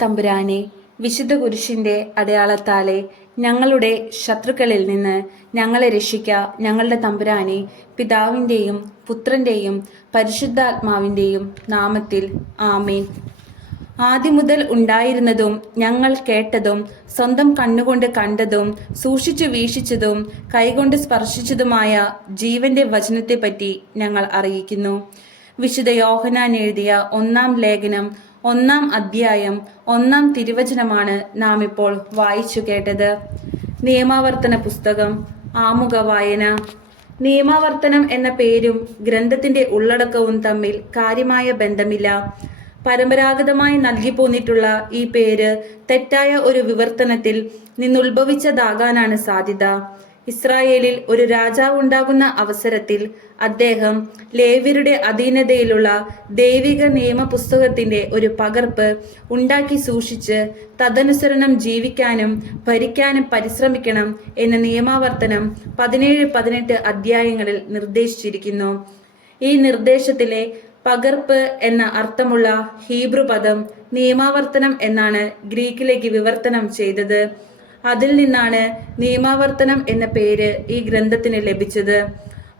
തമ്പുരാനെ, വിശുദ്ധ കുരിശിന്റെ അടയാളത്താലെ ഞങ്ങളുടെ ശത്രുക്കളിൽ നിന്ന് ഞങ്ങളെ രക്ഷിക്ക. ഞങ്ങളുടെ തമ്പുരാനെ, പിതാവിൻ്റെയും പുത്രൻ്റെയും പരിശുദ്ധാത്മാവിൻ്റെയും നാമത്തിൽ ആമേൻ. ആദ്യം മുതൽ ഉണ്ടായിരുന്നതും ഞങ്ങൾ കേട്ടതും സ്വന്തം കണ്ണുകൊണ്ട് കണ്ടതും സൂക്ഷിച്ചു വീക്ഷിച്ചതും കൈകൊണ്ട് സ്പർശിച്ചതുമായ ജീവന്റെ വചനത്തെപ്പറ്റി ഞങ്ങൾ അറിയിക്കുന്നു. വിശുദ്ധ യോഹന്നാൻ എഴുതിയ 1-ാം ലേഖനം 1-ാം അധ്യായം 1-ാം തിരുവചനമാണ് നാം ഇപ്പോൾ വായിച്ചു കേട്ടത്. നിയമാവർത്തന പുസ്തകം ആമുഖ വായന. നിയമാവർത്തനം എന്ന പേരും ഗ്രന്ഥത്തിന്റെ ഉള്ളടക്കവും തമ്മിൽ കാര്യമായ ബന്ധമില്ല. പരമ്പരാഗതമായി നൽകിപ്പോന്നിട്ടുള്ള ഈ പേര് തെറ്റായ ഒരു വിവർത്തനത്തിൽ നിന്നുത്ഭവിച്ചതാകാനാണ് സാധ്യത. ഇസ്രായേലിൽ ഒരു രാജാവ് ഉണ്ടാകുന്ന അവസരത്തിൽ അദ്ദേഹം ലേവ്യരുടെ അധീനതയിലുള്ള ദൈവിക നിയമ പുസ്തകത്തിന്റെ ഒരു പകർപ്പ് ഉണ്ടാക്കി സൂക്ഷിച്ച് തദനുസരണം ജീവിക്കാനും ഭരിക്കാനും പരിശ്രമിക്കണം എന്ന് നിയമാവർത്തനം 17-18 അധ്യായങ്ങളിൽ നിർദ്ദേശിച്ചിരിക്കുന്നു. ഈ നിർദ്ദേശത്തിലെ പകർപ്പ് എന്ന അർത്ഥമുള്ള ഹീബ്രു പദം നിയമാവർത്തനം എന്നാണ് ഗ്രീക്കിലേക്ക് വിവർത്തനം ചെയ്തത്. അതിൽ നിന്നാണ് നിയമാവർത്തനം എന്ന പേര് ഈ ഗ്രന്ഥത്തിന് ലഭിച്ചത്.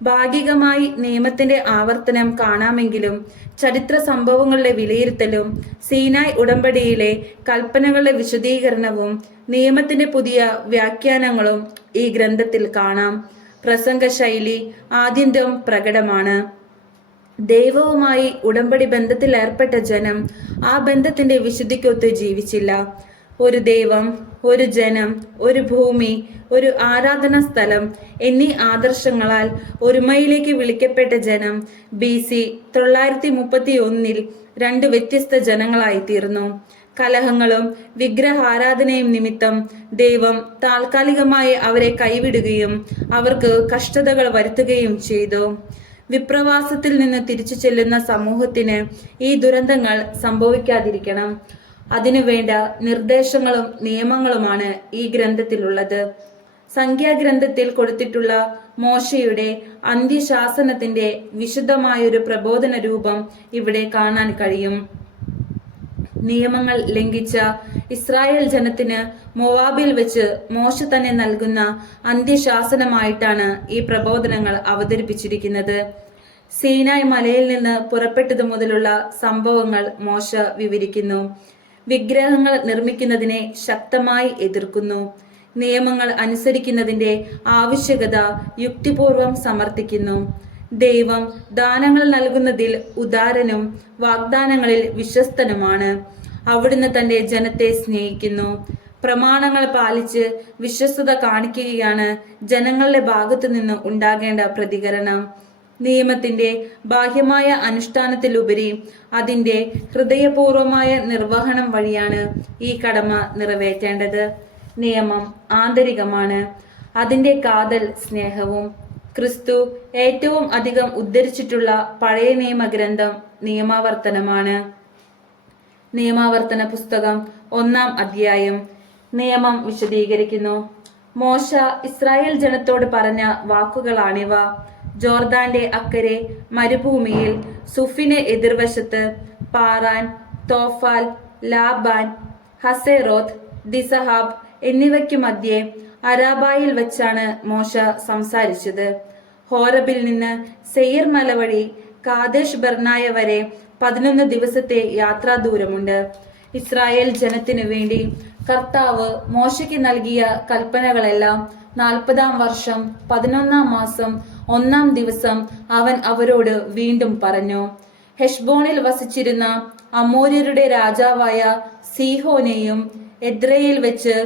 ഭാഗികമായി നിയമത്തിന്റെ ആവർത്തനം കാണാമെങ്കിലും ചരിത്ര സംഭവങ്ങളുടെ വിലയിരുത്തലും സീനായ് ഉടമ്പടിയിലെ കൽപ്പനകളുടെ വിശദീകരണവും നിയമത്തിന്റെ പുതിയ വ്യാഖ്യാനങ്ങളും ഈ ഗ്രന്ഥത്തിൽ കാണാം. പ്രസംഗ ശൈലി ആദ്യന്തം പ്രകടമാണ്. ദൈവവുമായി ഉടമ്പടി ബന്ധത്തിൽ ഏർപ്പെട്ട ജനം ആ ബന്ധത്തിന്റെ വിശുദ്ധിക്കൊത്ത് ജീവിച്ചില്ല. ഒരു ദൈവം, ഒരു ജനം, ഒരു ഭൂമി, ഒരു ആരാധനാ സ്ഥലം എന്നീ ആദർശങ്ങളാൽ ഒരുമയിലേക്ക് വിളിക്കപ്പെട്ട ജനം BC 931 2 വ്യത്യസ്ത ജനങ്ങളായി തീർന്നു. കലഹങ്ങളും വിഗ്രഹാരാധനയും നിമിത്തം ദൈവം താൽക്കാലികമായി അവരെ കൈവിടുകയും അവർക്ക് കഷ്ടതകൾ വരുത്തുകയും ചെയ്തു. വിപ്രവാസത്തിൽ നിന്ന് തിരിച്ചു ചെല്ലുന്ന സമൂഹത്തിന് ഈ ദുരന്തങ്ങൾ സംഭവിക്കാതിരിക്കണം. അതിനുവേണ്ട നിർദ്ദേശങ്ങളും നിയമങ്ങളുമാണ് ഈ ഗ്രന്ഥത്തിലുള്ളത്. സംഖ്യാഗ്രന്ഥത്തിൽ കൊടുത്തിട്ടുള്ള മോശയുടെ അന്ത്യശാസനത്തിന്റെ വിശുദ്ധമായൊരു പ്രബോധന രൂപം ഇവിടെ കാണാൻ കഴിയും. നിയമങ്ങൾ ലംഘിച്ച ഇസ്രായേൽ ജനത്തിന് മോവാബിൽ വെച്ച് മോശ തന്നെ നൽകുന്ന അന്ത്യശാസനമായിട്ടാണ് ഈ പ്രബോധനങ്ങൾ അവതരിപ്പിച്ചിരിക്കുന്നത്. സീനായ് മലയിൽ നിന്ന് പുറപ്പെട്ടതു മുതലുള്ള സംഭവങ്ങൾ മോശ വിവരിക്കുന്നു. വിഗ്രഹങ്ങൾ നിർമ്മിക്കുന്നതിനെ ശക്തമായി എതിർക്കുന്നു. നിയമങ്ങൾ അനുസരിക്കുന്നതിന്റെ ആവശ്യകത യുക്തിപൂർവം സമർത്ഥിക്കുന്നു. ദൈവം ദാനങ്ങൾ നൽകുന്നതിൽ ഉദാരനും വാഗ്ദാനങ്ങളിൽ വിശ്വസ്തനുമാണ്. അവിടുന്ന് തന്റെ ജനത്തെ സ്നേഹിക്കുന്നു. പ്രമാണങ്ങൾ പാലിച്ച് വിശ്വസ്തത കാണിക്കുകയാണ് ജനങ്ങളുടെ ഭാഗത്തു നിന്ന് ഉണ്ടാകേണ്ട പ്രതികരണം. നിയമത്തിന്റെ ബാഹ്യമായ അനുഷ്ഠാനത്തിലുപരി അതിന്റെ ഹൃദയപൂർവമായ നിർവഹണം വഴിയാണ് ഈ കടമ നിറവേറ്റേണ്ടത്. നിയമം ആന്തരികമാണ്, അതിന്റെ കാതൽ സ്നേഹവും. ക്രിസ്തു ഏറ്റവും അധികം ഉദ്ധരിച്ചിട്ടുള്ള പഴയ നിയമ ഗ്രന്ഥം നിയമാവർത്തനമാണ്. നിയമാവർത്തന പുസ്തകം 1-ാം അധ്യായം നിയമം വിശദീകരിക്കുന്നു. മോശ ഇസ്രായേൽ ജനത്തോട് പറഞ്ഞ വാക്കുകളാണിവ. ജോർദാന്റെ അക്കരെ മരുഭൂമിയിൽ സുഫിന് എതിർവശത്ത് പാറാൻ, തോഫാൽ, ലാബാൻ, ഹസേറോത്ത്, ദിസഹാബ് എന്നിവയ്ക്കു മധ്യേ അരാബായിൽ വെച്ചാണ് മോശ സംസാരിച്ചത്. ഹോരബിൽ നിന്ന് സെയിർ മല വഴി കാദേശ് ബർനായ വരെ 11 ദിവസത്തെ യാത്രാ ദൂരമുണ്ട്. ഇസ്രായേൽ ജനത്തിനു വേണ്ടി കർത്താവ് മോശയ്ക്ക് നൽകിയ കൽപ്പനകളെല്ലാം 40-ാം വർഷം 11-ാം മാസം 1-ാം ദിവസം അവൻ അവരോട് വീണ്ടും പറഞ്ഞു. ഹെഷ്ബോണിൽ വസിച്ചിരുന്ന അമോര്യരുടെ രാജാവായ സീഹോനെയും എദ്രയിൽ വെച്ച്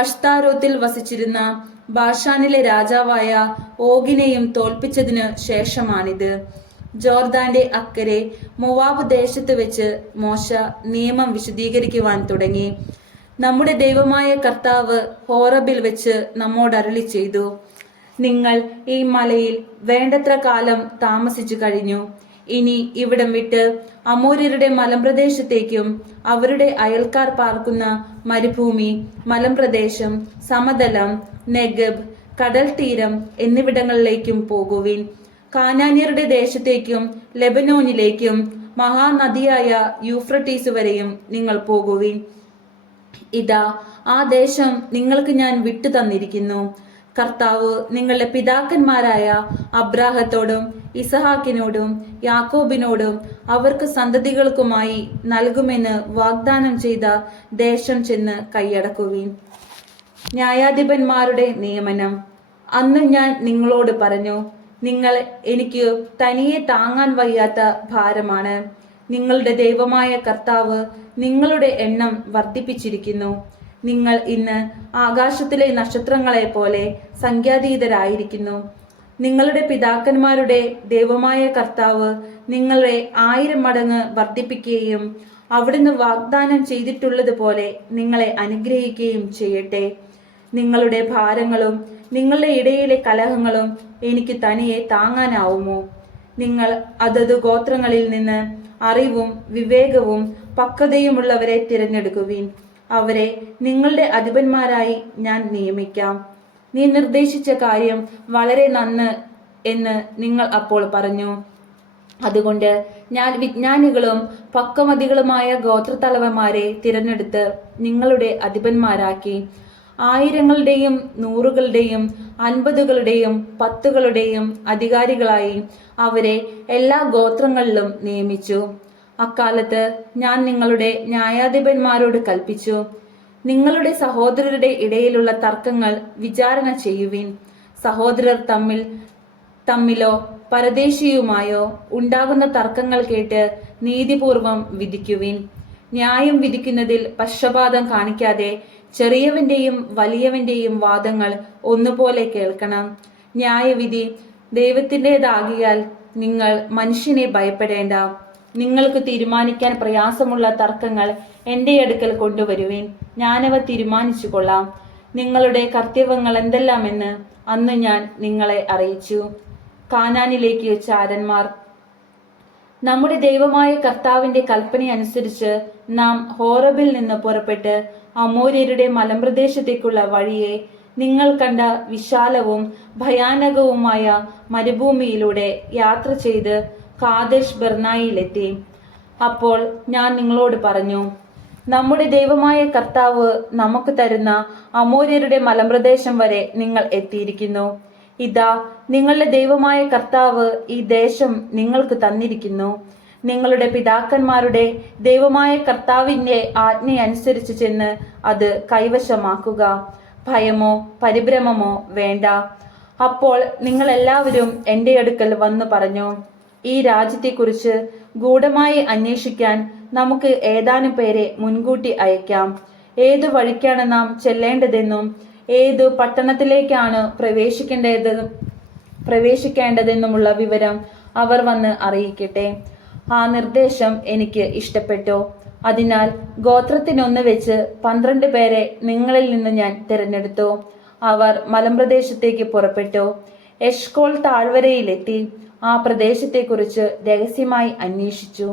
അഷ്താരോത്തിൽ വസിച്ചിരുന്ന ബാഷാനിലെ രാജാവായ ഓഗിനെയും തോൽപ്പിച്ചതിനു ശേഷമാണിത്. ജോർദാന്റെ അക്കരെ മൊവാബ് ദേശത്ത് വെച്ച് മോശ നിയമം വിശദീകരിക്കുവാൻ തുടങ്ങി. നമ്മുടെ ദൈവമായ കർത്താവ് ഹോറബിൽ വെച്ച് നമ്മോട് അരുളി ചെയ്തു, നിങ്ങൾ ഈ മലയിൽ വേണ്ടത്ര കാലം താമസിച്ചു കഴിഞ്ഞു. ഇനി ഇവിടം വിട്ട് അമോര്യരുടെ മലമ്പ്രദേശത്തേക്കും അവരുടെ അയൽക്കാർ പാർക്കുന്ന മരുഭൂമി, മലമ്പ്രദേശം, സമതലം, നെഗബ്, കടൽ തീരം എന്നിവിടങ്ങളിലേക്കും പോകുവിൻ. കാനാന്യരുടെ ദേശത്തേക്കും ലെബനോനിലേക്കും മഹാനദിയായ യൂഫ്രട്ടീസ് വരെയും നിങ്ങൾ പോകുവിൻ. ഇതാ ആ ദേശം നിങ്ങൾക്ക് ഞാൻ വിട്ടു തന്നിരിക്കുന്നു. കർത്താവ് നിങ്ങളുടെ പിതാക്കന്മാരായ അബ്രാഹത്തോടും ഇസഹാക്കിനോടും യാക്കോബിനോടും അവർക്ക് സന്തതികൾക്കുമായി നൽകുമെന്ന് വാഗ്ദാനം ചെയ്ത ദേശം ചെന്ന് കൈയടക്കുവിൻ. ന്യായാധിപന്മാരുടെ നിയമനം. അന്ന് ഞാൻ നിങ്ങളോട് പറഞ്ഞു, നിങ്ങൾ എനിക്ക് തനിയെ താങ്ങാൻ വയ്യാത്ത ഭാരമാണ്. നിങ്ങളുടെ ദൈവമായ കർത്താവ് നിങ്ങളുടെ എണ്ണം വർദ്ധിപ്പിച്ചിരിക്കുന്നു. നിങ്ങൾ ഇന്ന് ആകാശത്തിലെ നക്ഷത്രങ്ങളെ പോലെ സംഖ്യാതീതരായിരിക്കുന്നു. നിങ്ങളുടെ പിതാക്കന്മാരുടെ ദൈവമായ കർത്താവ് നിങ്ങളെ 1000 മടങ്ങ് വർദ്ധിപ്പിക്കുകയും അവിടുന്ന് വാഗ്ദാനം ചെയ്തിട്ടുള്ളതുപോലെ നിങ്ങളെ അനുഗ്രഹിക്കുകയും ചെയ്യട്ടെ. നിങ്ങളുടെ ഭാരങ്ങളും നിങ്ങളുടെ ഇടയിലെ കലഹങ്ങളും എനിക്ക് തനിയെ താങ്ങാനാവുമോ? നിങ്ങൾ അതത് ഗോത്രങ്ങളിൽ നിന്ന് അറിവും വിവേകവും പക്വതയുമുള്ളവരെ തിരഞ്ഞെടുക്കുവിൻ. അവരെ നിങ്ങളുടെ അധിപന്മാരായി ഞാൻ നിയമിക്കാം. നീ നിർദ്ദേശിച്ച കാര്യം വളരെ നന്ന് എന്ന് നിങ്ങൾ അപ്പോൾ പറഞ്ഞു. അതുകൊണ്ട് ഞാൻ വിജ്ഞാനികളും പക്വമതികളുമായ ഗോത്രത്തലവന്മാരെ തിരഞ്ഞെടുത്ത് നിങ്ങളുടെ അധിപന്മാരാക്കി. 1000കളുടെയും 100കളുടെയും 50കളുടെയും 10കളുടെയും അധികാരികളായി അവരെ എല്ലാ ഗോത്രങ്ങളിലും നിയമിച്ചു. അക്കാലത്ത് ഞാൻ നിങ്ങളുടെ ന്യായാധിപന്മാരോട് കൽപ്പിച്ചു, നിങ്ങളുടെ സഹോദരരുടെ ഇടയിലുള്ള തർക്കങ്ങൾ വിചാരണ ചെയ്യുവിൻ. സഹോദരർ തമ്മിലോ പരദേശിയുമായോ ഉണ്ടാകുന്ന തർക്കങ്ങൾ കേട്ട് നീതിപൂർവം വിധിക്കുവിൻ. ന്യായം വിധിക്കുന്നതിൽ പക്ഷപാതം കാണിക്കാതെ ചെറിയവന്റെയും വലിയവന്റെയും വാദങ്ങൾ ഒന്നുപോലെ കേൾക്കണം. ന്യായവിധി ദൈവത്തിൻ്റെതാകിയാൽ നിങ്ങൾ മനുഷ്യനെ ഭയപ്പെടേണ്ട. നിങ്ങൾക്ക് തീരുമാനിക്കാൻ പ്രയാസമുള്ള തർക്കങ്ങൾ എൻ്റെ അടുക്കൽ കൊണ്ടുവരുവിൻ, ഞാനവ തീരുമാനിച്ചു കൊള്ളാം. നിങ്ങളുടെ കർത്തവ്യങ്ങൾ എന്തെല്ലാമെന്ന് അന്ന് ഞാൻ നിങ്ങളെ അറിയിച്ചു. കാനാനിലേക്ക് ചാരന്മാർ. നമ്മുടെ ദൈവമായ കർത്താവിന്റെ കൽപ്പനയനുസരിച്ച് നാം ഹോറബിൽ നിന്ന് പുറപ്പെട്ട് അമോര്യരുടെ മലമ്പ്രദേശത്തേക്കുള്ള വഴിയെ നിങ്ങൾ കണ്ട വിശാലവും ഭയാനകവുമായ മരുഭൂമിയിലൂടെ യാത്ര ചെയ്ത് കാദേശ് ബർണായിലെത്തി. അപ്പോൾ ഞാൻ നിങ്ങളോട് പറഞ്ഞു, നമ്മുടെ ദൈവമായ കർത്താവ് നമുക്ക് തരുന്ന അമോര്യരുടെ മലമ്പ്രദേശം വരെ നിങ്ങൾ എത്തിയിരിക്കുന്നു. ഇതാ നിങ്ങളുടെ ദൈവമായ കർത്താവ് ഈ ദേശം നിങ്ങൾക്ക് തന്നിരിക്കുന്നു. നിങ്ങളുടെ പിതാക്കന്മാരുടെ ദൈവമായ കർത്താവിന്റെ ആജ്ഞയനുസരിച്ച് ചെന്ന് അത് കൈവശമാക്കുക. ഭയമോ പരിഭ്രമമോ വേണ്ട. അപ്പോൾ നിങ്ങൾ എല്ലാവരും എൻ്റെ അടുക്കൽ വന്നു പറഞ്ഞു, ഈ രാജ്യത്തെക്കുറിച്ച് ഗൂഢമായി അന്വേഷിക്കാൻ നമുക്ക് ഏതാനും പേരെ മുൻകൂട്ടി അയക്കാം. ഏതു വഴിക്കാണ് നാം ചെല്ലേണ്ടതെന്നും ഏതു പട്ടണത്തിലേക്കാണ് പ്രവേശിക്കേണ്ടതെന്നുമുള്ള വിവരം അവർ വന്ന് അറിയിക്കട്ടെ. ആ നിർദ്ദേശം എനിക്ക് ഇഷ്ടപ്പെട്ടു. അതിനാൽ ഗോത്രത്തിനൊന്ന് വെച്ച് 12 പേരെ നിങ്ങളിൽ നിന്ന് ഞാൻ തിരഞ്ഞെടുത്തു. അവർ മലമ്പ്രദേശത്തേക്ക് പുറപ്പെട്ടു. എഷ്കോൾ താഴ്വരയിലെത്തി ആ പ്രദേശത്തെക്കുറിച്ച് രഹസ്യമായി അന്വേഷിച്ചു.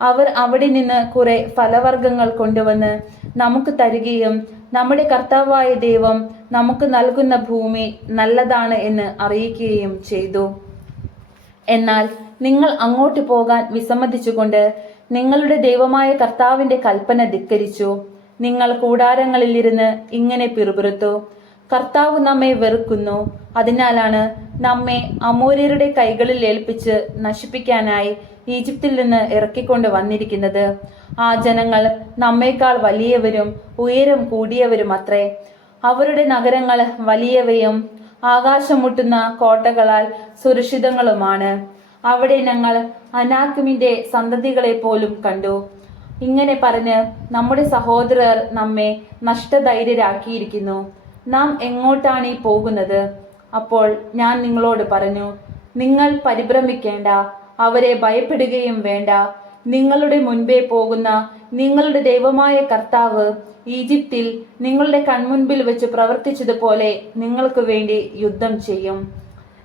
അവർ അവിടെ നിന്ന് കുറെ ഫലവർഗ്ഗങ്ങൾ കൊണ്ടുവന്ന് നമുക്ക് തരികയും നമ്മുടെ കർത്താവായ ദൈവം നമുക്ക് നൽകുന്ന ഭൂമി നല്ലതാണ് എന്ന് അറിയിക്കുകയും ചെയ്തു. എന്നാൽ നിങ്ങൾ അങ്ങോട്ട് പോകാൻ വിസമ്മതിച്ചുകൊണ്ട് നിങ്ങളുടെ ദൈവമായ കർത്താവിന്റെ കൽപ്പന ധിക്കരിച്ചു. നിങ്ങൾ കൂടാരങ്ങളിലിരുന്ന് ഇങ്ങനെ പിറുപിറുത്തു, കർത്താവ് നമ്മെ വെറുക്കുന്നു. അതിനാലാണ് നമ്മെ അമോര്യരുടെ കൈകളിൽ ഏൽപ്പിച്ച് നശിപ്പിക്കാനായി ഈജിപ്തിൽ നിന്ന് ഇറക്കിക്കൊണ്ട് വന്നിരിക്കുന്നത്. ആ ജനങ്ങൾ നമ്മേക്കാൾ വലിയവരും ഉയരം കൂടിയവരും അത്രേ. അവരുടെ നഗരങ്ങൾ വലിയവയും ആകാശം മുട്ടുന്ന കോട്ടകളാൽ സുരക്ഷിതങ്ങളുമാണ്. അവിടെ ഞങ്ങൾ അനാക്കിമിന്റെ സന്തതികളെ പോലും കണ്ടു. ഇങ്ങനെ പറഞ്ഞ് നമ്മുടെ സഹോദരർ നമ്മെ നഷ്ടധൈര്യരാക്കിയിരിക്കുന്നു. നാം എങ്ങോട്ടാണ് ഈ പോകുന്നത്? അപ്പോൾ ഞാൻ നിങ്ങളോട് പറഞ്ഞു, നിങ്ങൾ പരിഭ്രമിക്കേണ്ട, അവരെ ഭയപ്പെടുകയും വേണ്ട. നിങ്ങളുടെ മുൻപേ പോകുന്ന നിങ്ങളുടെ ദൈവമായ കർത്താവ് ഈജിപ്തിൽ നിങ്ങളുടെ കൺമുൻപിൽ വെച്ച് പ്രവർത്തിച്ചതുപോലെ നിങ്ങൾക്ക് വേണ്ടി യുദ്ധം ചെയ്യും.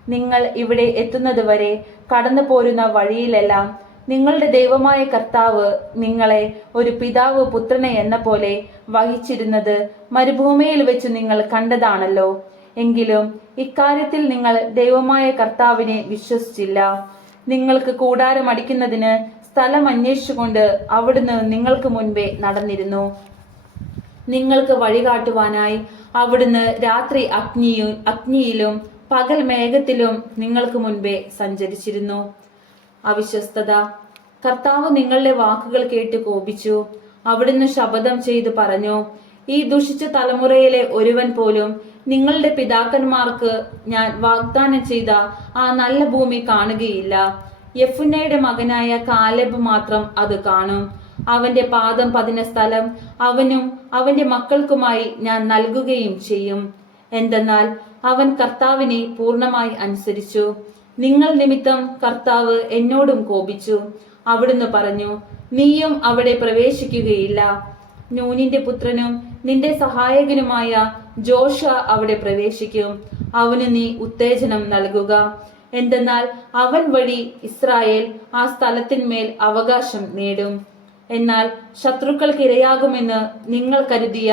നിങ്ങൾ ഇവിടെ എത്തുന്നതുവരെ കടന്നു പോരുന്ന വഴിയിലെല്ലാം നിങ്ങളുടെ ദൈവമായ കർത്താവ് നിങ്ങളെ ഒരു പിതാവ് പുത്രനെ എന്ന പോലെ വഹിച്ചിരുന്നത് മരുഭൂമിയിൽ വെച്ച് നിങ്ങൾ കണ്ടതാണല്ലോ. എങ്കിലും ഇക്കാര്യത്തിൽ നിങ്ങൾ ദൈവമായ കർത്താവിനെ വിശ്വസിച്ചില്ല. നിങ്ങൾക്ക് കൂടാരം അടിക്കുന്നതിന് സ്ഥലം അന്വേഷിച്ചുകൊണ്ട് അവിടുന്ന് നിങ്ങൾക്ക് മുൻപേ നടന്നിരുന്നു. നിങ്ങൾക്ക് വഴികാട്ടുവാനായി അവിടുന്ന് രാത്രി അഗ്നിയിലും പകൽ മേഘത്തിലും നിങ്ങൾക്ക് മുൻപേ സഞ്ചരിച്ചിരുന്നു. അവിശ്വസ്തത. കർത്താവ് നിങ്ങളുടെ വാക്കുകൾ കേട്ട് കോപിച്ചു. അവിടുന്ന് ശപഥം ചെയ്തു പറഞ്ഞു, ഈ ദുഷിച്ച തലമുറയിലെ ഒരുവൻ പോലും നിങ്ങളുടെ പിതാക്കന്മാർക്ക് ഞാൻ വാഗ്ദാനം ചെയ്ത ആ നല്ല ഭൂമി കാണുകയില്ല. യെഫുന്നയുടെ മകനായ കാലേബ് മാത്രം അത് കാണും. അവന്റെ പാദം പതിന സ്ഥലം അവനും അവന്റെ മക്കൾക്കുമായി ഞാൻ നൽകുകയും ചെയ്യും. എന്തെന്നാൽ അവൻ കർത്താവിനെ പൂർണ്ണമായി അനുസരിച്ചു. നിങ്ങൾ നിമിത്തം കർത്താവ് എന്നോടും കോപിച്ചു. അവിടുന്ന് പറഞ്ഞു, നീയും അവിടെ പ്രവേശിക്കുകയില്ല. നൂനിന്റെ പുത്രനും നിന്റെ സഹായകനുമായ ജോഷ അവിടെ പ്രവേശിക്കും. അവന് നീ ഉത്തേജനം നൽകുക. എന്തെന്നാൽ അവൻ വഴി ഇസ്രായേൽ ആ സ്ഥലത്തിന്മേൽ അവകാശം നേടും. എന്നാൽ ശത്രുക്കൾക്ക് ഇരയാകുമെന്ന് നിങ്ങൾ കരുതിയ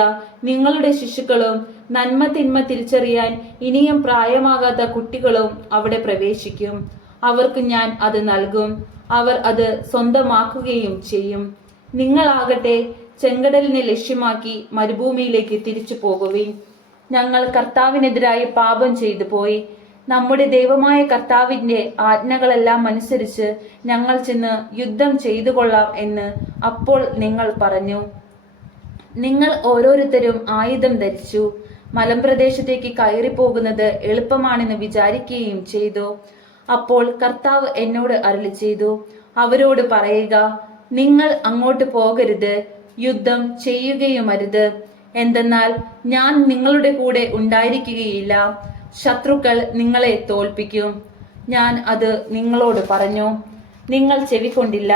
നിങ്ങളുടെ ശിശുക്കളും നന്മ തിന്മ തിരിച്ചറിയാൻ ഇനിയും പ്രായമാകാത്ത കുട്ടികളും അവിടെ പ്രവേശിക്കും. അവർക്ക് ഞാൻ അത് നൽകും. അവർ അത് സ്വന്തമാക്കുകയും ചെയ്യും. നിങ്ങളാകട്ടെ ചെങ്കടലിനെ ലക്ഷ്യമാക്കി മരുഭൂമിയിലേക്ക് തിരിച്ചു പോകുവിൻ. ഞങ്ങൾ കർത്താവിനെതിരായി പാപം ചെയ്തു പോയി. നമ്മുടെ ദൈവമായ കർത്താവിന്റെ ആജ്ഞകളെല്ലാം അനുസരിച്ച് ഞങ്ങൾ ചെന്ന് യുദ്ധം ചെയ്തു കൊള്ളാം എന്ന് അപ്പോൾ നിങ്ങൾ പറഞ്ഞു. നിങ്ങൾ ഓരോരുത്തരും ആയുധം ധരിച്ചു മലമ്പ്രദേശത്തേക്ക് കയറിപ്പോകുന്നത് എളുപ്പമാണെന്ന് വിചാരിക്കുകയും ചെയ്തു. അപ്പോൾ കർത്താവ് എന്നോട് അരുളി ചെയ്തു, അവരോട് പറയുക, നിങ്ങൾ അങ്ങോട്ട് പോകരുത്, യുദ്ധം ചെയ്യുകയുമരുത്. എന്തെന്നാൽ ഞാൻ നിങ്ങളുടെ കൂടെ ഉണ്ടായിരിക്കുകയില്ല. ശത്രുക്കൾ നിങ്ങളെ തോൽപ്പിക്കും. ഞാൻ അത് നിങ്ങളോട് പറഞ്ഞു, നിങ്ങൾ ചെവിക്കൊണ്ടില്ല.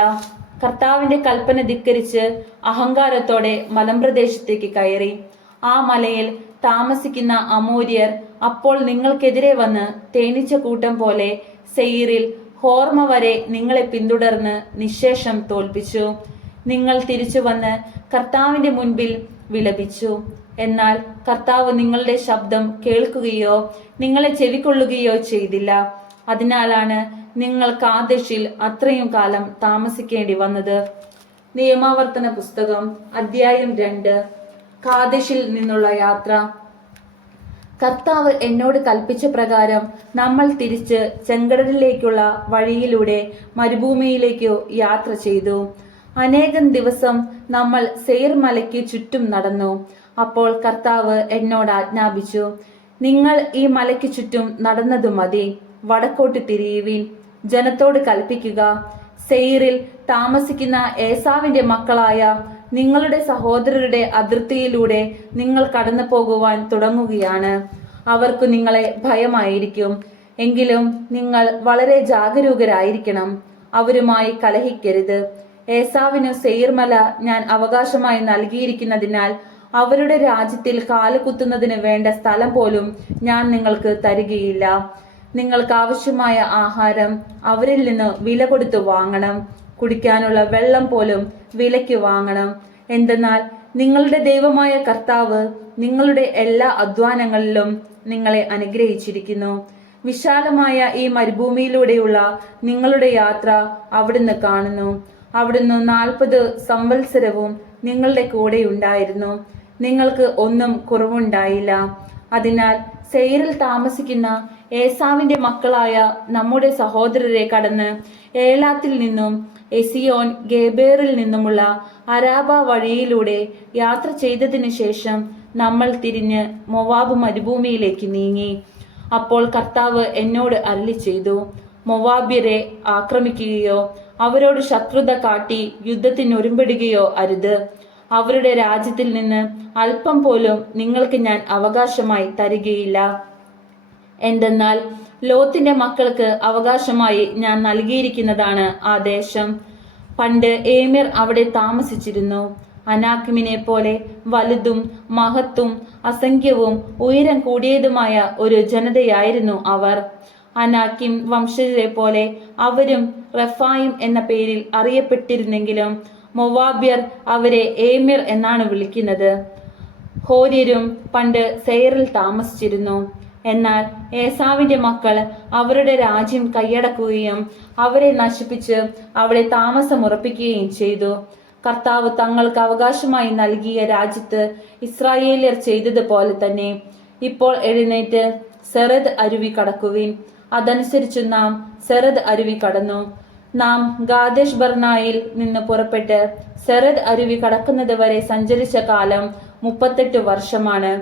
കർത്താവിന്റെ കൽപ്പന ധിക്കരിച്ച് അഹങ്കാരത്തോടെ മലമ്പ്രദേശത്തേക്ക് കയറി. ആ മലയിൽ താമസിക്കുന്ന അമോര്യർ അപ്പോൾ നിങ്ങൾക്കെതിരെ വന്ന് തേനീച്ച കൂട്ടം പോലെ സെയിരിൽ ഹോർമ വരെ നിങ്ങളെ പിന്തുടർന്ന് നിശേഷം തോൽപ്പിച്ചു. നിങ്ങൾ തിരിച്ചു വന്ന് കർത്താവിന്റെ മുൻപിൽ വിലപിച്ചു. എന്നാൽ കർത്താവ് നിങ്ങളുടെ ശബ്ദം കേൾക്കുകയോ നിങ്ങളെ ചെവിക്കൊള്ളുകയോ ചെയ്തില്ല. അതിനാലാണ് നിങ്ങൾ കാദേശിൽ അത്രയും കാലം താമസിക്കേണ്ടി വന്നത്. നിയമാവർത്തന പുസ്തകം അധ്യായം 2. കാദേശിൽ നിന്നുള്ള യാത്ര. കർത്താവ് എന്നോട് കൽപ്പിച്ച പ്രകാരം നമ്മൾ തിരിച്ച് ചെങ്കടലിലേക്കുള്ള വഴിയിലൂടെ മരുഭൂമിയിലേക്ക് യാത്ര ചെയ്തു. അനേകം ദിവസം നമ്മൾ സെയിർ മലയ്ക്ക് ചുറ്റും നടന്നു. അപ്പോൾ കർത്താവ് എന്നോട് ആജ്ഞാപിച്ചു, നിങ്ങൾ ഈ മലയ്ക്ക് ചുറ്റും നടന്നതു മതി, വടക്കോട്ട് തിരിയുവിൻ. ജനത്തോട് കൽപ്പിക്കുക, സെയിരിൽ താമസിക്കുന്ന ഏസാവിന്റെ മക്കളായ നിങ്ങളുടെ സഹോദരരുടെ അതിർത്തിയിലൂടെ നിങ്ങൾ കടന്നു പോകുവാൻ തുടങ്ങുകയാണ്. അവർക്ക് നിങ്ങളെ ഭയമായിരിക്കും. എങ്കിലും നിങ്ങൾ വളരെ ജാഗരൂകരായിരിക്കണം. അവരുമായി കലഹിക്കരുത്. ഏസാവിന് സെയിർമല ഞാൻ അവകാശമായി നൽകിയിരിക്കുന്നതിനാൽ അവരുടെ രാജ്യത്തിൽ കാലുകുത്തുന്നതിന് വേണ്ട സ്ഥലം പോലും ഞാൻ നിങ്ങൾക്ക് തരികയില്ല. നിങ്ങൾക്ക് ആവശ്യമായ ആഹാരം അവരിൽ നിന്ന് വില കൊടുത്ത് വാങ്ങണം. കുടിക്കാനുള്ള വെള്ളം പോലും വിലയ്ക്ക് വാങ്ങണം. എന്തെന്നാൽ നിങ്ങളുടെ ദൈവമായ കർത്താവ് നിങ്ങളുടെ എല്ലാ അധ്വാനങ്ങളിലും നിങ്ങളെ അനുഗ്രഹിച്ചിരിക്കുന്നു. വിശാലമായ ഈ മരുഭൂമിയിലൂടെയുള്ള നിങ്ങളുടെ യാത്ര അവിടുന്ന് കാണുന്നു. അവിടുന്ന് 40 സംവത്സരവും നിങ്ങളുടെ കൂടെ ഉണ്ടായിരുന്നു. നിങ്ങൾക്ക് ഒന്നും കുറവുണ്ടായില്ല. അതിനാൽ സെയിരിൽ താമസിക്കുന്ന ഏസാവിന്റെ മക്കളായ നമ്മുടെ സഹോദരരെ കടന്ന് ഏലാത്തിൽ നിന്നും എസിയോൻ ഗേബേറിൽ നിന്നുമുള്ള അരാബ വഴിയിലൂടെ യാത്ര ചെയ്തതിനു ശേഷം നമ്മൾ തിരിഞ്ഞ് മൊവാബ് മരുഭൂമിയിലേക്ക് നീങ്ങി. അപ്പോൾ കർത്താവ് എന്നോട് അരുളി ചെയ്തു, മൊവാബ്യരെ ആക്രമിക്കുകയോ അവരോട് ശത്രുത കാട്ടി യുദ്ധത്തിനൊരുമ്പെടുകയോ അരുത്. അവരുടെ രാജ്യത്തിൽ നിന്ന് അല്പം പോലും നിങ്ങൾക്ക് ഞാൻ അവകാശമായി തരികയില്ല. എന്തെന്നാൽ ലോത്തിന്റെ മക്കൾക്ക് അവകാശമായി ഞാൻ നൽകിയിരിക്കുന്നതാണ് ആ ദേശം. പണ്ട് ഏമിർ അവിടെ താമസിച്ചിരുന്നു. അനാക്കിമിനെ പോലെ വലുതും മഹത്തും അസംഖ്യവും ഉയരം കൂടിയതുമായ ഒരു ജനതയായിരുന്നു അവർ. അനാക്കിം വംശജരെ പോലെ അവരും റഫായിം എന്ന പേരിൽ അറിയപ്പെട്ടിരുന്നെങ്കിലും മൊവാബ്യർ അവരെ ഏമിർ എന്നാണ് വിളിക്കുന്നത്. ഹോര്യരും പണ്ട് സെയറിൽ താമസിച്ചിരുന്നു. എന്നാൽ ഏസാവിന്റെ മക്കൾ അവരുടെ രാജ്യം കൈയടക്കുകയും അവരെ നശിപ്പിച്ച് അവിടെ താമസമുറപ്പിക്കുകയും ചെയ്തു. കർത്താവ് തങ്ങൾക്ക് അവകാശമായി നൽകിയ രാജ്യത്ത് ഇസ്രായേലിയർ ചെയ്തതുപോലെ തന്നെ ഇപ്പോൾ എഴുന്നേറ്റ് സെറദ് അരുവി കടക്കുവിൻ. അതനുസരിച്ച് നാം സെറദ് അരുവി കടന്നു. നാം ഗാദേശ് ബർണയിൽ നിന്ന് പുറപ്പെട്ട് സെറദ് അരുവി കടക്കുന്നത് വരെ സഞ്ചരിച്ച കാലം 38 വർഷമാണ്.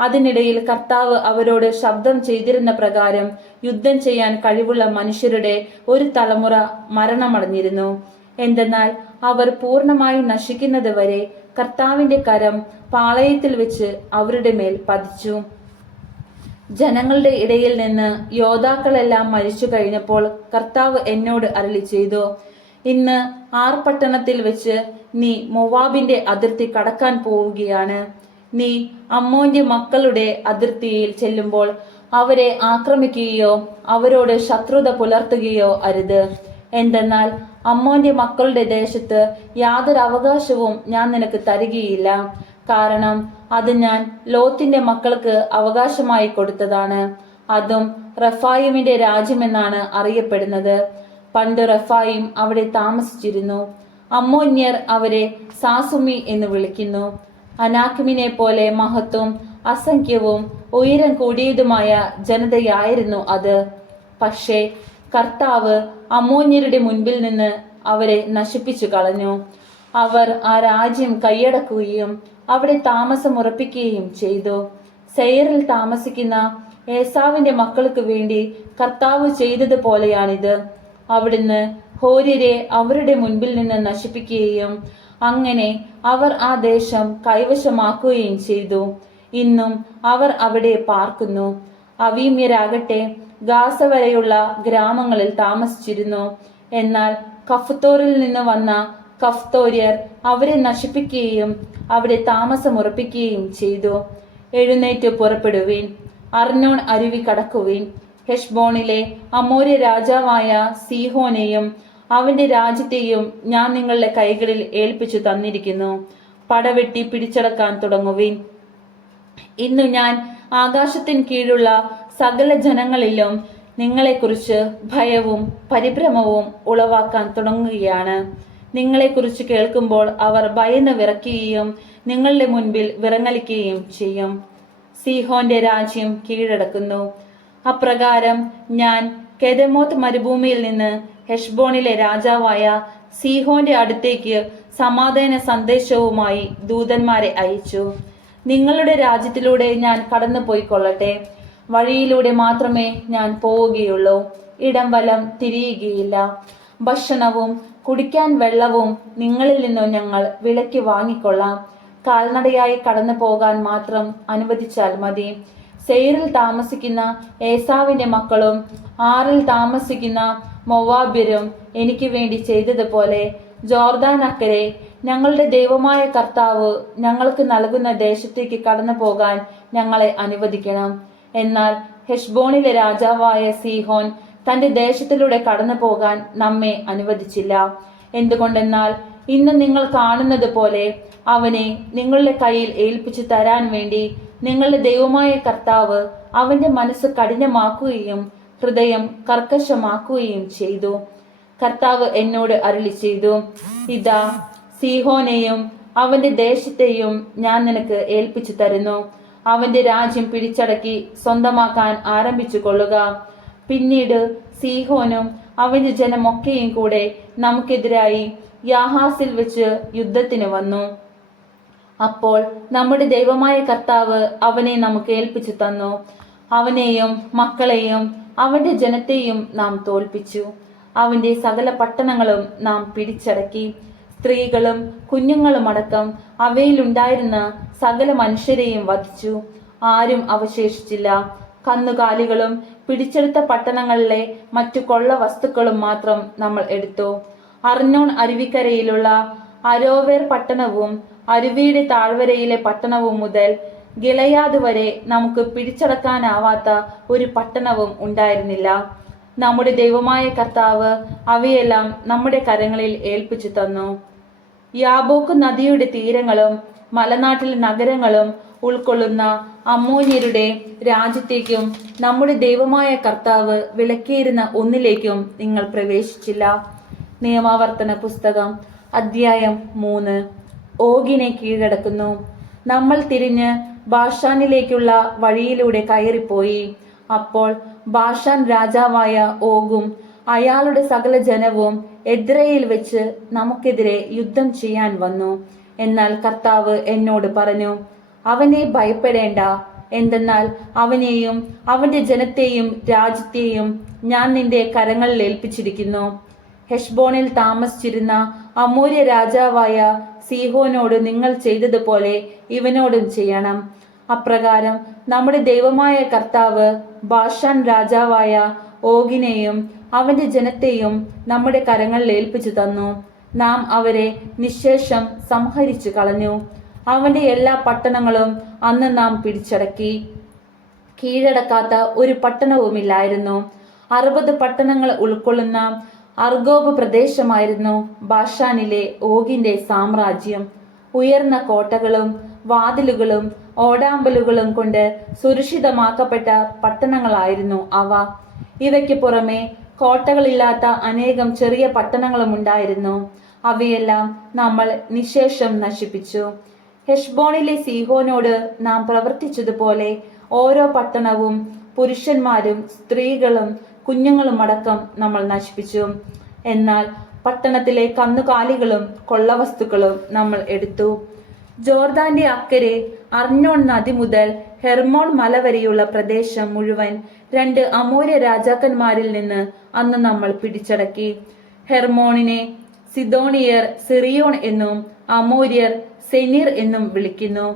അതിനിടയിൽ കർത്താവ് അവരോട് ശബ്ദം ചെയ്തിരുന്ന പ്രകാരം യുദ്ധം ചെയ്യാൻ കഴിവുള്ള മനുഷ്യരുടെ ഒരു തലമുറ മരണമടഞ്ഞിരുന്നു. എന്തെന്നാൽ അവർ പൂർണ്ണമായി നശിക്കുന്നത് വരെ കർത്താവിന്റെ കരം പാളയത്തിൽ വെച്ച് അവരുടെ മേൽ പതിച്ചു. ജനങ്ങളുടെ ഇടയിൽ നിന്ന് യോദ്ധാക്കളെല്ലാം മരിച്ചു കഴിഞ്ഞപ്പോൾ കർത്താവ് എന്നോട് അരുളി ചെയ്തു, ഇന്ന് ആർ പട്ടണത്തിൽ വെച്ച് നീ മൊവാബിന്റെ അതിർത്തി കടക്കാൻ പോവുകയാണ്. നീ അമ്മോന്റെ മക്കളുടെ അതിർത്തിയിൽ ചെല്ലുമ്പോൾ അവരെ ആക്രമിക്കുകയോ അവരോട് ശത്രുത പുലർത്തുകയോ അരുത്. എന്തെന്നാൽ അമ്മോന്റെ മക്കളുടെ ദേശത്ത് യാതൊരു അവകാശവും ഞാൻ നിനക്ക് തരികയില്ല. കാരണം അത് ഞാൻ ലോത്തിന്റെ മക്കൾക്ക് അവകാശമായി കൊടുത്തതാണ്. അതും റഫായിമിന്റെ രാജ്യമെന്നാണ് അറിയപ്പെടുന്നത്. പണ്ട് റഫായിം അവിടെ താമസിച്ചിരുന്നു. അമ്മോന്യർ അവരെ സാസുമി എന്ന് വിളിക്കുന്നു. അനാക്കിമിനെ പോലെ മഹത്വം അസംഖ്യവും ഉയരം കൂടിയതുമായ ജനതയായിരുന്നു അത്. പക്ഷേ കർത്താവ് അമ്മോന്യരുടെ മുൻപിൽ നിന്ന് അവരെ നശിപ്പിച്ചു കളഞ്ഞു. അവർ ആ രാജ്യം കൈയടക്കുകയും അവിടെ താമസമുറപ്പിക്കുകയും ചെയ്തു. സെയറിൽ താമസിക്കുന്ന ഏസാവിന്റെ മക്കൾക്ക് വേണ്ടി കർത്താവ് ചെയ്തതുപോലെയാണിത്. അവിടുന്ന് ഹോര്യരെ അവരുടെ മുൻപിൽ നിന്ന് നശിപ്പിക്കുകയും അങ്ങനെ അവർ ആ ദേശം കൈവശമാക്കുകയും ചെയ്തു. ഇന്നും അവർ അവിടെ പാർക്കുന്നു. അവീമ്യരാകട്ടെ ഗാസ വരെയുള്ള ഗ്രാമങ്ങളിൽ താമസിച്ചിരുന്നു. എന്നാൽ കഫ്തോറിൽ നിന്ന് വന്ന കഫ്തോര്യർ അവരെ നശിപ്പിക്കുകയും അവിടെ താമസമുറപ്പിക്കുകയും ചെയ്തു. എഴുന്നേറ്റ് പുറപ്പെടുവിൻ, അർനോൺ അരുവി കടക്കുവിൻ. ഹെഷ്ബോണിലെ അമോര്യ രാജാവായ സീഹോനെയും അവന്റെ രാജ്യത്തെയും ഞാൻ നിങ്ങളുടെ കൈകളിൽ ഏൽപ്പിച്ചു തന്നിരിക്കുന്നു. പടവെട്ടി പിടിച്ചടക്കാൻ തുടങ്ങുവിൻ. ഇന്നു ഞാൻ ആകാശത്തിന് കീഴുള്ള സകല ജനങ്ങളിലും നിങ്ങളെക്കുറിച്ച് ഭയവും പരിഭ്രമവും ഉളവാക്കാൻ തുടങ്ങുകയാണ്. നിങ്ങളെക്കുറിച്ച് കേൾക്കുമ്പോൾ അവർ ഭയന്ന് വിറയ്ക്കുകയും നിങ്ങളുടെ മുൻപിൽ വിറങ്ങലിക്കുകയും ചെയ്യും. സീഹോന്റെ രാജ്യം കീഴടക്കുന്നു. അപ്രകാരം ഞാൻ കെദെമോത്ത് മരുഭൂമിയിൽ നിന്ന് ഹെഷ്ബോണിലെ രാജാവായ സീഹോന്റെ അടുത്തേക്ക് സമാധാന സന്ദേശവുമായി ദൂതന്മാരെ അയച്ചു. നിങ്ങളുടെ രാജ്യത്തിലൂടെ ഞാൻ കടന്നു പോയിക്കൊള്ളട്ടെ. വഴിയിലൂടെ മാത്രമേ ഞാൻ പോവുകയുള്ളൂ. ഇടം വലം തിരിയുകയില്ല. ഭക്ഷണവും കുടിക്കാൻ വെള്ളവും നിങ്ങളിൽ നിന്നും ഞങ്ങൾ വിലയ്ക്ക് വാങ്ങിക്കൊള്ളാം. കാൽനടയായി കടന്നു പോകാൻ മാത്രം അനുവദിച്ചാൽ മതി. സെയിരിൽ താമസിക്കുന്ന ഏസാവിന്റെ മക്കളും ആറിൽ താമസിക്കുന്ന മൊവാബ്യരും എനിക്ക് വേണ്ടി ചെയ്തതുപോലെ ജോർദാൻ അക്കരെ ഞങ്ങളുടെ ദൈവമായ കർത്താവ് ഞങ്ങൾക്ക് നൽകുന്ന ദേശത്തേക്ക് കടന്നു പോകാൻ ഞങ്ങളെ അനുവദിക്കണം. എന്നാൽ ഹെഷ്ബോണിലെ രാജാവായ സീഹോൻ തന്റെ ദേശത്തിലൂടെ കടന്നു പോകാൻ നമ്മെ അനുവദിച്ചില്ല. എന്തുകൊണ്ടെന്നാൽ ഇന്ന് നിങ്ങൾ കാണുന്നത് പോലെ അവനെ നിങ്ങളുടെ കയ്യിൽ ഏൽപ്പിച്ചു തരാൻ വേണ്ടി നിങ്ങളുടെ ദൈവമായ കർത്താവ് അവന്റെ മനസ്സ് കഠിനമാക്കുകയും ഹൃദയം കർക്കശമാക്കുകയും ചെയ്തു. കർത്താവ് എന്നോട് അരുളി ചെയ്തു, ഇതാ സീഹോനെയും അവന്റെ ദേശത്തെയും ഞാൻ നിനക്ക് ഏൽപ്പിച്ചു തരുന്നു. അവന്റെ രാജ്യം പിടിച്ചടക്കി സ്വന്തമാക്കാൻ ആരംഭിച്ചു കൊള്ളുക. പിന്നീട് സീഹോനും അവന്റെ ജനമൊക്കെയും കൂടെ നമുക്കെതിരായി യാഹാസിൽ വെച്ച് യുദ്ധത്തിന് വന്നു. അപ്പോൾ നമ്മുടെ ദൈവമായ കർത്താവ് അവനെ നമുക്ക് ഏൽപ്പിച്ചു തന്നു. അവനെയും മക്കളെയും അവന്റെ ജനത്തെയും നാം തോൽപ്പിച്ചു. അവന്റെ സകല പട്ടണങ്ങളും നാം പിടിച്ചടക്കി. സ്ത്രീകളും കുഞ്ഞുങ്ങളുമടക്കം അവയിലുണ്ടായിരുന്ന സകല മനുഷ്യരെയും വധിച്ചു. ആരും അവശേഷിച്ചില്ല. കന്നുകാലികളും പിടിച്ചെടുത്ത പട്ടണങ്ങളിലെ മറ്റു കൊള്ള വസ്തുക്കളും മാത്രം നമ്മൾ എടുത്തു. അർനോൺ അരുവിക്കരയിലുള്ള അരോവേർ പട്ടണവും അരുവിയുടെ താഴ്വരയിലെ പട്ടണവും മുതൽ ഗിലയാദ് വരെ നമുക്ക് പിടിച്ചടക്കാനാവാത്ത ഒരു പട്ടണവും ഉണ്ടായിരുന്നില്ല. നമ്മുടെ ദൈവമായ കർത്താവ് അവയെല്ലാം നമ്മുടെ കരങ്ങളിൽ ഏൽപ്പിച്ചു തന്നു. യാബോക്ക് നദിയുടെ തീരങ്ങളും മലനാട്ടിലെ നഗരങ്ങളും ഉൾക്കൊള്ളുന്ന അമ്മോന്യരുടെ രാജ്യത്തേക്കും നമ്മുടെ ദൈവമായ കർത്താവ് വിലക്കിയിരുന്ന ഒന്നിലേക്കും നിങ്ങൾ പ്രവേശിച്ചില്ല. നിയമാവർത്തന പുസ്തകം അധ്യായം 3. ഓഗിനെ കീഴടക്കുന്നു. നമ്മൾ തിരിഞ്ഞ് ബാഷാനിലേക്കുള്ള വഴിയിലൂടെ കയറിപ്പോയി. അപ്പോൾ ബാഷാൻ രാജാവായ ഓഗും അയാളുടെ സകല ജനവും എദ്രയിൽ വെച്ച് നമുക്കെതിരെ യുദ്ധം ചെയ്യാൻ വന്നു. എന്നാൽ കർത്താവ് എന്നോട് പറഞ്ഞു, അവനെ ഭയപ്പെടേണ്ട. എന്തെന്നാൽ അവനെയും അവന്റെ ജനത്തെയും രാജ്യത്തെയും ഞാൻ നിന്റെ കരങ്ങളിൽ ഏൽപ്പിച്ചിരിക്കുന്നു. ഹെഷ്ബോണിൽ താമസിച്ചിരുന്ന അമോര്യ രാജാവായ സീഹോനോട് നിങ്ങൾ ചെയ്തതുപോലെ ഇവനോടും ചെയ്യണം. അപ്രകാരം നമ്മുടെ ദൈവമായ കർത്താവ് ബാഷാൻ രാജാവായ ഓഗിനെയും അവന്റെ ജനത്തെയും നമ്മുടെ കരങ്ങളിൽ ഏൽപ്പിച്ചു തന്നു. നാം അവരെ നിശേഷം സംഹരിച്ചു കളഞ്ഞു. അവന്റെ എല്ലാ പട്ടണങ്ങളും അന്ന് നാം പിടിച്ചടക്കി. കീഴടക്കാത്ത ഒരു പട്ടണവുമില്ലായിരുന്നു. 60 പട്ടണങ്ങൾ ഉൾക്കൊള്ളുന്ന അർഗോബ് പ്രദേശമായിരുന്നു ബാഷാനിലെ ഓഗിന്റെ സാമ്രാജ്യം. ഉയർന്ന കോട്ടകളും വാതിലുകളും ഓടാമ്പലുകളും കൊണ്ട് സുരക്ഷിതമാക്കപ്പെട്ട പട്ടണങ്ങളായിരുന്നു അവ. ഇവയ്ക്ക് പുറമെ കോട്ടകളില്ലാത്ത അനേകം ചെറിയ പട്ടണങ്ങളും ഉണ്ടായിരുന്നു. അവയെല്ലാം നമ്മൾ നിശേഷം നശിപ്പിച്ചു. ഹെഷ്ബോണിലെ സീഹോനോട് നാം പ്രവർത്തിച്ചതുപോലെ ഓരോ പട്ടണവും പുരുഷന്മാരും സ്ത്രീകളും കുഞ്ഞുങ്ങളും അടക്കം നമ്മൾ നശിപ്പിച്ചു. എന്നാൽ പട്ടണത്തിലെ കന്നുകാലികളും കൊള്ളവസ്തുക്കളും നമ്മൾ എടുത്തു. ജോർദാന്റെ അക്കരെ അർണോൺ നദി മുതൽ ഹെർമോൺ മല വരെയുള്ള പ്രദേശം മുഴുവൻ 2 അമോര്യ രാജാക്കന്മാരിൽ നിന്ന് അന്ന് നമ്മൾ പിടിച്ചടക്കി. ഹെർമോണിനെ സിദോണിയർ സിറിയോൺ എന്നും അമോര്യർ സെനീർ എന്നും വിളിക്കുന്നു.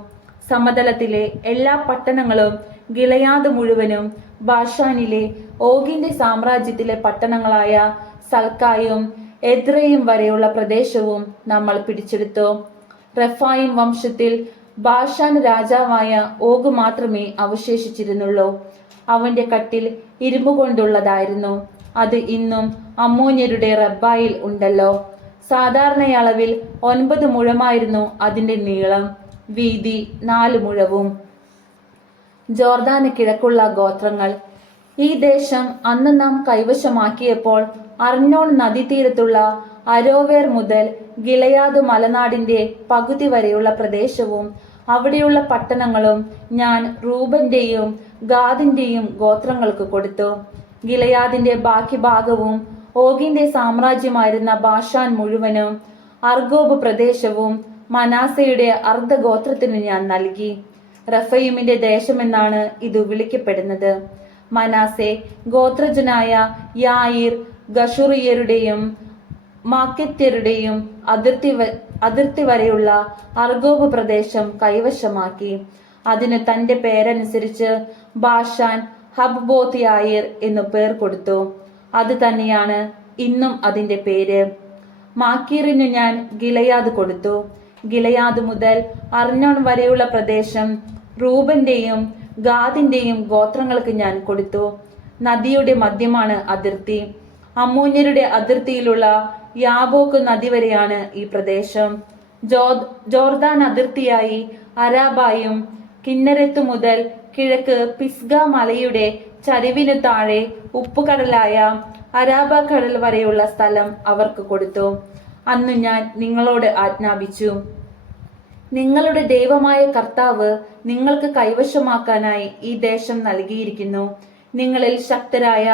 സമതലത്തിലെ എല്ലാ പട്ടണങ്ങളും ഗിലയാദ് മുഴുവനും ബാഷാനിലെ ഓഗിന്റെ സാമ്രാജ്യത്തിലെ പട്ടണങ്ങളായ സൽക്കായും എദ്രയും വരെയുള്ള പ്രദേശവും നമ്മൾ പിടിച്ചെടുത്തു. റഫായിം വംശത്തിൽ ബാഷാൻ രാജാവായ ഓഗ് മാത്രമേ അവശേഷിച്ചിരുന്നുള്ളൂ. അവന്റെ കട്ടിൽ ഇരുമ്പ് കൊണ്ടുള്ളതായിരുന്നു. അത് ഇന്നും അമ്മോന്യരുടെ റബ്ബായിൽ ഉണ്ടല്ലോ. സാധാരണ അളവിൽ 9 മുഴമായിരുന്നു അതിന്റെ നീളം, വീതി 4 മുഴവും. ജോർദാന് കിഴക്കുള്ള ഗോത്രങ്ങൾ. ഈ ദേശം അന്ന് നാം കൈവശമാക്കിയപ്പോൾ അർണോൺ നദീതീരത്തുള്ള അരോവേർ മുതൽ ഗിലയാദ് മലനാടിന്റെ പകുതി വരെയുള്ള പ്രദേശവും അവിടെയുള്ള പട്ടണങ്ങളും ഞാൻ റൂബന്റെയും ഗാദിന്റെയും ഗോത്രങ്ങൾക്ക് കൊടുത്തു. ഗിലയാദിന്റെ ബാക്കി ഭാഗവും ഓഗിന്റെ സാമ്രാജ്യമായിരുന്ന ബാഷാൻ മുഴുവനും അർഗോബ് പ്രദേശവും മനാസയുടെ അർദ്ധഗോത്രത്തിന് ഞാൻ നൽകി. റഫയീമിന്റെ ദേശമെന്നാണ് ഇത് വിളിക്കപ്പെടുന്നത്. മനാസെ ഗോത്രജനായ യായിർ ഗഷുറിയരുടെയും മാക്കെത്യരുടെയും അതിർത്തി വരെയുള്ള അർഗോബ് പ്രദേശം കൈവശമാക്കി. അതിന് തന്റെ പേരനുസരിച്ച് ബാഷാൻ ഹബ്ബോത്ത് യായിർ എന്നു പേർ കൊടുത്തു. അത് തന്നെയാണ് ഇന്നും അതിന്റെ പേര്. മാക്കീറിനു ഞാൻ ഗിലയാദ് കൊടുത്തു. ഗിലയാദ് മുതൽ അർണോൺ വരെയുള്ള പ്രദേശം റൂബന്റെയും ഗാദിന്റെയും ഗോത്രങ്ങൾക്ക് ഞാൻ കൊടുത്തു. നദിയുടെ മധ്യമാണ് അതിർത്തി. അമ്മോന്യരുടെ അതിർത്തിയിലുള്ള യാബോക്ക് നദി വരെയാണ് ഈ പ്രദേശം. ജോർദാൻ അതിർത്തിയായി അരാബായും കിന്നരത്ത് മുതൽ കിഴക്ക് പിസ്ഗ മലയുടെ ചരിവിനു താഴെ ഉപ്പുകടലായ അരാബ കടൽ വരെയുള്ള സ്ഥലം അവർക്ക് കൊടുത്തു. അന്ന് ഞാൻ നിങ്ങളോട് ആജ്ഞാപിച്ചു, നിങ്ങളുടെ ദൈവമായ കർത്താവ് നിങ്ങൾക്ക് കൈവശമാക്കാനായി ഈ ദേശം നൽകിയിരിക്കുന്നു. നിങ്ങളിൽ ശക്തരായ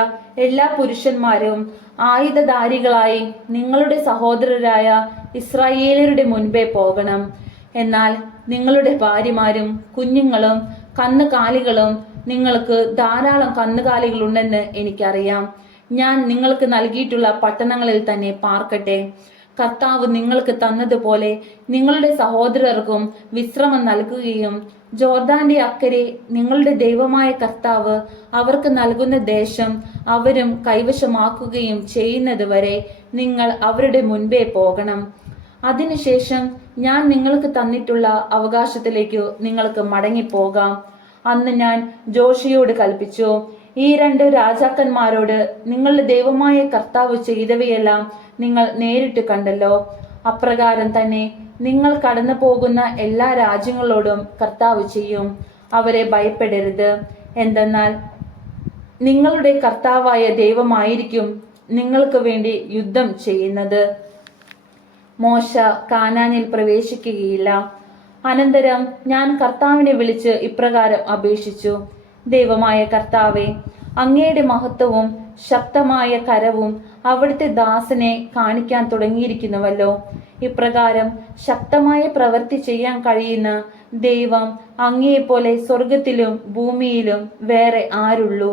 എല്ലാ പുരുഷന്മാരും ആയുധധാരികളായി നിങ്ങളുടെ സഹോദരരായ ഇസ്രായേലരുടെ മുൻപേ പോകണം. എന്നാൽ നിങ്ങളുടെ ഭാര്യമാരും കുഞ്ഞുങ്ങളും കന്നുകാലികളും, നിങ്ങൾക്ക് ധാരാളം കന്നുകാലികളുണ്ടെന്ന് എനിക്കറിയാം, ഞാൻ നിങ്ങൾക്ക് നൽകിയിട്ടുള്ള പട്ടണങ്ങളിൽ തന്നെ പാർക്കട്ടെ. കർത്താവ് നിങ്ങൾക്ക് തന്നതുപോലെ നിങ്ങളുടെ സഹോദരർക്കും വിശ്രമം നൽകുകയും ജോർദാന്റെ അക്കരെ നിങ്ങളുടെ ദൈവമായ കർത്താവ് അവർക്ക് നൽകുന്ന ദേശം അവരും കൈവശമാക്കുകയും ചെയ്യുന്നത് വരെ നിങ്ങൾ അവരുടെ മുൻപേ പോകണം. അതിനുശേഷം ഞാൻ നിങ്ങൾക്ക് തന്നിട്ടുള്ള അവകാശത്തിലേക്ക് നിങ്ങൾക്ക് മടങ്ങിപ്പോകാം. അന്ന് ഞാൻ ജോഷിയോട് കൽപ്പിച്ചു, ഈ 2 രാജാക്കന്മാരോട് നിങ്ങളുടെ ദൈവമായ കർത്താവ് ചെയ്തവയെല്ലാം നിങ്ങൾ നേരിട്ട് കണ്ടല്ലോ. അപ്രകാരം തന്നെ നിങ്ങൾ കടന്നു പോകുന്ന എല്ലാ രാജ്യങ്ങളോടും കർത്താവ് ചെയ്യും. അവരെ ഭയപ്പെടരുത്. എന്തെന്നാൽ നിങ്ങളുടെ കർത്താവായ ദൈവമായിരിക്കും നിങ്ങൾക്ക് വേണ്ടി യുദ്ധം ചെയ്യുന്നത്. മോശ കാനാനിൽ പ്രവേശിക്കുകയില്ല. അനന്തരം ഞാൻ കർത്താവിനെ വിളിച്ച് ഇപ്രകാരം അപേക്ഷിച്ചു: ദൈവമായ കർത്താവേ, അങ്ങയുടെ മഹത്വവും ശക്തമായ കരവും അവിടുത്തെ ദാസനെ കാണിക്കാൻ തുടങ്ങിയിരിക്കുന്നുവല്ലോ. ഇപ്രകാരം ശക്തമായ പ്രവൃത്തി ചെയ്യാൻ കഴിയുന്ന ദൈവം അങ്ങയെപ്പോലെ സ്വർഗത്തിലും ഭൂമിയിലും വേറെ ആരുള്ളൂ?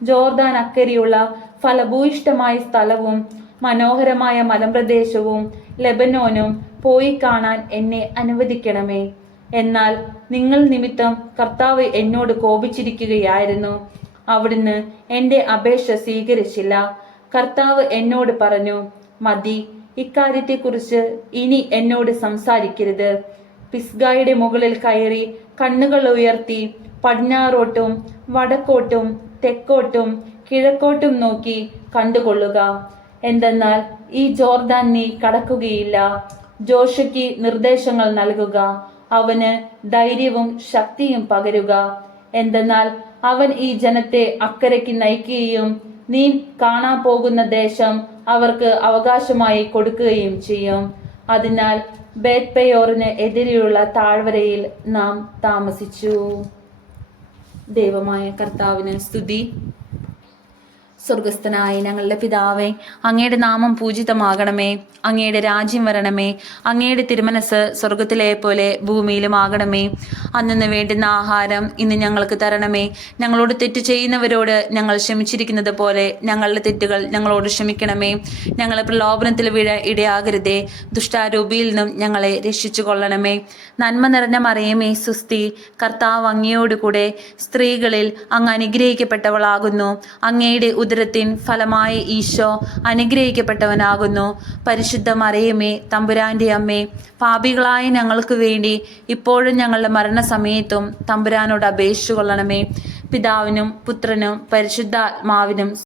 ജോർദാൻ അക്കരെയുള്ള ഫലഭൂയിഷ്ഠമായ സ്ഥലവും മനോഹരമായ മലമ്പ്രദേശവും ലെബനോനും പോയി കാണാൻ എന്നെ അനുവദിക്കണമേ. എന്നാൽ നിങ്ങൾ നിമിത്തം കർത്താവ് എന്നോട് കോപിച്ചിരിക്കുകയായിരുന്നു. അവിടുന്ന് എൻ്റെ അപേക്ഷ സ്വീകരിച്ചില്ല. കർത്താവ് എന്നോട് പറഞ്ഞു: മതി, ഇക്കാര്യത്തെക്കുറിച്ച് ഇനി എന്നോട് സംസാരിക്കരുത്. പിസ്ഗായുടെ മുകളിൽ കയറി കണ്ണുകൾ ഉയർത്തി പടിഞ്ഞാറോട്ടും വടക്കോട്ടും തെക്കോട്ടും കിഴക്കോട്ടും നോക്കി കണ്ടുകൊള്ളുക. എന്തെന്നാൽ ഈ ജോർദാൻ നീ കടക്കുകയില്ല. ജോഷയ്ക്ക് നിർദ്ദേശങ്ങൾ നൽകുക, അവന് ധൈര്യവും ശക്തിയും പകരുക. എന്തെന്നാൽ അവൻ ഈ ജനത്തെ അക്കരയ്ക്ക് നയിക്കുകയും നീ കാണാൻ പോകുന്ന ദേശം അവർക്ക് അവകാശമായി കൊടുക്കുകയും ചെയ്യും. അതിനാൽ ബേത്പെയോറിന് എതിരെയുള്ള താഴ്വരയിൽ നാം താമസിച്ചു. ദൈവമായ കർത്താവിന് സ്തുതി. സ്വർഗസ്ഥനായ ഞങ്ങളുടെ പിതാവേ, അങ്ങയുടെ നാമം പൂജിതമാകണമേ. അങ്ങയുടെ രാജ്യം വരണമേ. അങ്ങയുടെ തിരുമനസ് സ്വർഗത്തിലെ പോലെ ഭൂമിയിലും ആകണമേ. അന്നു വേണ്ടുന്ന ആഹാരം ഇന്ന് ഞങ്ങൾക്ക് തരണമേ. ഞങ്ങളോട് തെറ്റ് ചെയ്യുന്നവരോട് ഞങ്ങൾ ക്ഷമിച്ചിരിക്കുന്നത് പോലെ ഞങ്ങളുടെ തെറ്റുകൾ ഞങ്ങളോട് ക്ഷമിക്കണമേ. ഞങ്ങളെ പ്രലോഭനത്തിൽ വീഴ ഇടയാകരുതേ. ദുഷ്ടാരൂപിയിൽ നിന്നും ഞങ്ങളെ രക്ഷിച്ചു കൊള്ളണമേ. നന്മ നിറഞ്ഞ മറിയമേ, സുസ്തി, കർത്താവ് അങ്ങയോടുകൂടെ സ്ത്രീകളിൽ അങ്ങ് അനുഗ്രഹിക്കപ്പെട്ടവളാകുന്നു. അങ്ങയുടെ ഉദരത്തിൻ ഫലമായ ഈശോ അനുഗ്രഹിക്കപ്പെട്ടവനാകുന്നു. പരിശുദ്ധ മറിയമേ, തമ്പുരാന്റെ അമ്മേ, പാപികളായ ഞങ്ങൾക്ക് വേണ്ടി ഇപ്പോഴും ഞങ്ങളുടെ മരണസമയത്തും തമ്പുരാനോട് അപേക്ഷിച്ചു കൊള്ളണമേ. പിതാവിനും പുത്രനും പരിശുദ്ധാത്മാവിനും